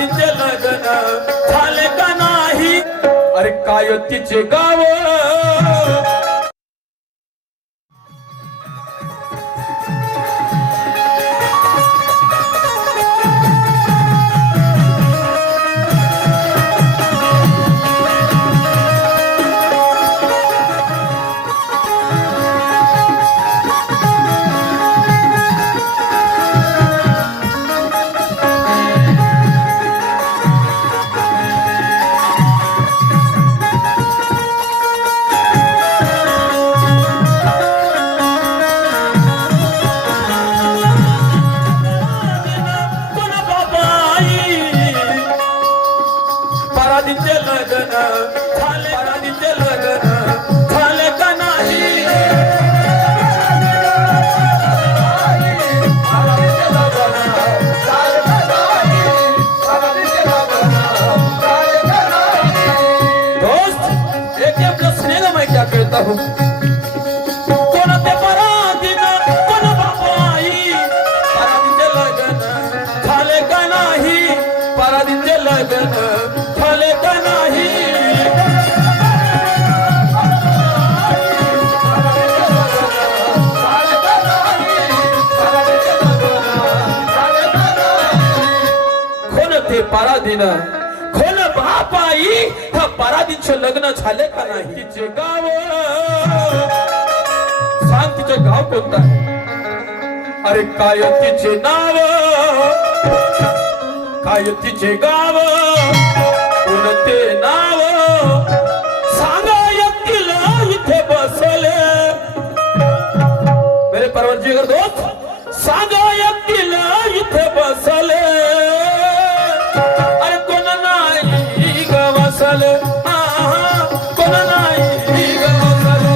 पराधीचे लग्न झाले का नाही? अरे काय तिचे गाव पराधीचे लग्न झाले, पराधीचे लग्न झाले का नाही? दोस्त एक अपना स्नेह मैं क्या कहता हूँ, कोणते पराधीन कोण बापाई? पराधीचे लग्न झाले का नाही? पराधीचे लग्न झाले का नाही? कोण ते पराधीन कोण बापाई? हा पराधीनचे लग्न झाले का नाही? तिचे गाव सांग, तिचे गाव कोणतं आहे? अरे काय तिचे नाव, काय तिचे गाव, कोणते नाव सांगा एकटीला इथे बसले. मेरे परवरदिगार दोस्त सांगा एकटीला इथे बसले. अरे कोण नाही ग बसले, कोण नाही ग बसले.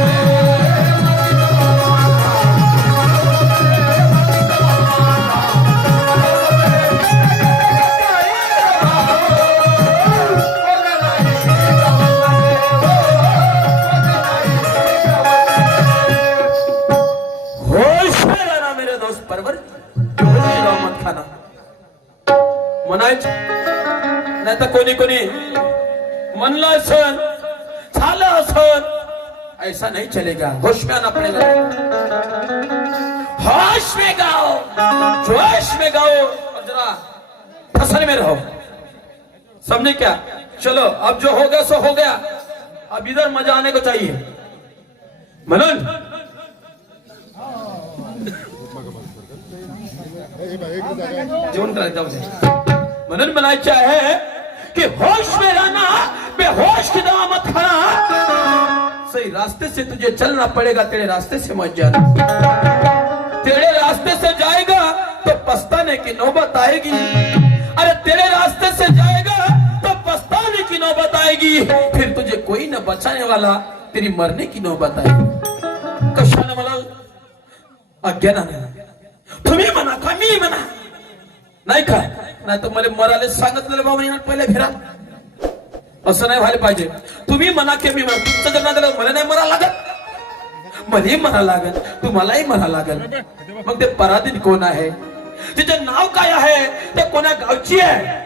नाही तर कोणी कोणी म्हणलं असन झालं असन, ऐसा नहीं चलेगा. होश में आना पड़ेगा, होश में गाओ, जोश में गाओ और जरा फसल में रहो. समझे क्या? चलो अब जो हो गया सो हो गया, अब इधर मजा आने को चाहिए. म्हणून जेवण करायचं जाऊ. म्हणून म्हणायचे आहे कि होश में रहना, बेहोश की दवा मत खाना. सही रास्ते से तुझे चलना पड़ेगा, तेरे रास्ते से मत जाना. तेरे रास्ते से जाएगा तो पछताने की नौबत आएगी. अरे तेरे रास्ते से जाएगा तो पछताने की नौबत आएगी. फिर तुझे कोई न बचाने वाला, तेरी मरने की नौबत आएगी. कशाने म्हणाल? अज्ञानाने. तुम्ही म्हणा का मी म्हणा? नाही का? नाही तर मला मराले सांगितलेलं बाबा पहिले फिरा. असं नाही व्हायला पाहिजे. तुम्ही म्हणा की मी म्हणा. तुमचं जर नाही मला नाही मरा लागत, मलाही मरा लागल, तुम्हालाही मरा लागल. मग ते पराधीन कोण आहे? तिचे नाव काय आहे? ते कोणा गावची आहे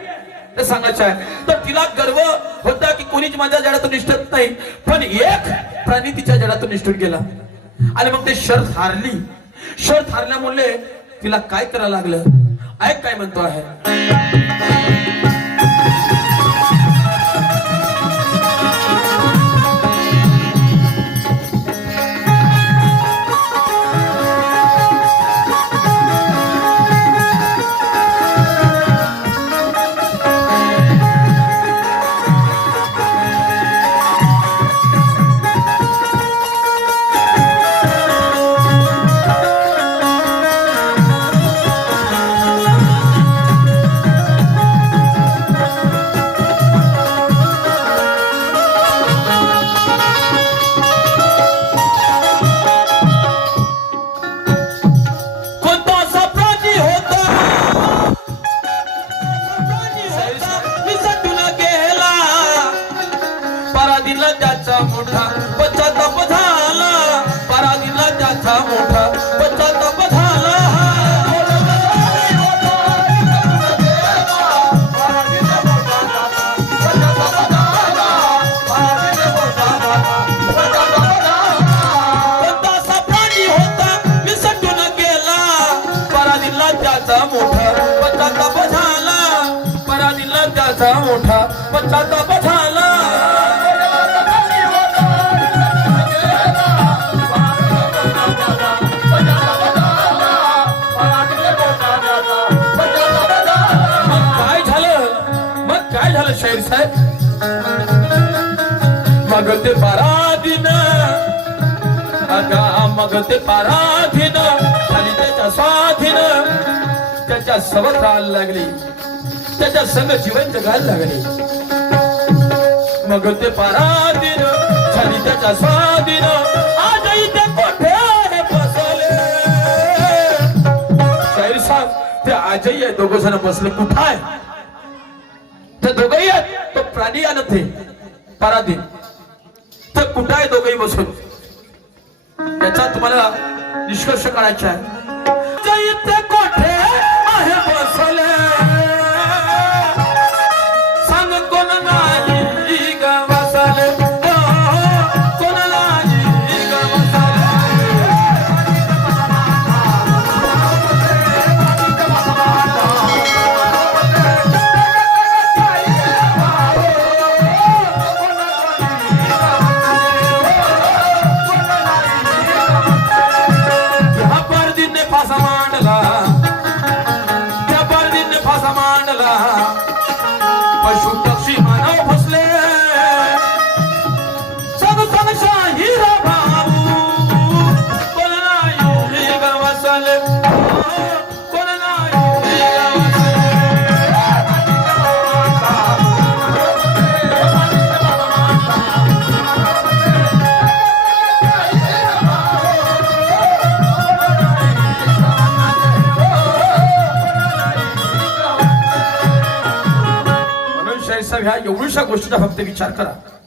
ते सांगायचं आहे. तर तिला गर्व होता की कोणीच माझ्या जडातून निष्ठत नाही, पण एक प्राणी तिच्या जडातून निष्ठून गेला. आणि मग ते शर्त हारली. शर्त हारल्यामुळे तिला काय करायला लागलं? ऐक काय म्हणतो आहे. पश्चाताप झाला काय झालं शाहीर साहेब मग ते पराधीन मग ते पराधीन आणि त्याच्या स्वाधीन त्याच्या सवत राहायला लागली त्याच्या संग जीवन जगायला लागले मग ते पराधीन झाली त्याच्या स्वाधीन आजही ते कोठे बसले शाहीर साहेब ते आजही आहे दोघ जण बसले कुठं आहे ते दोघही आहेत तो प्राणी आणत आहे पराधीन तर कुठं आहे दोघही बसून याचा तुम्हाला निष्कर्ष काढायचा आहे ते कोठे आहे बसले सांग कोण नाही ग बसले कोण नाही ग पशु पक्षी मानव फसले सग सग शाहीर भाऊ कोण नाही ग बसले कोण नाही ह्या एवढ्याशा गोष्टीचा फक्त विचार करा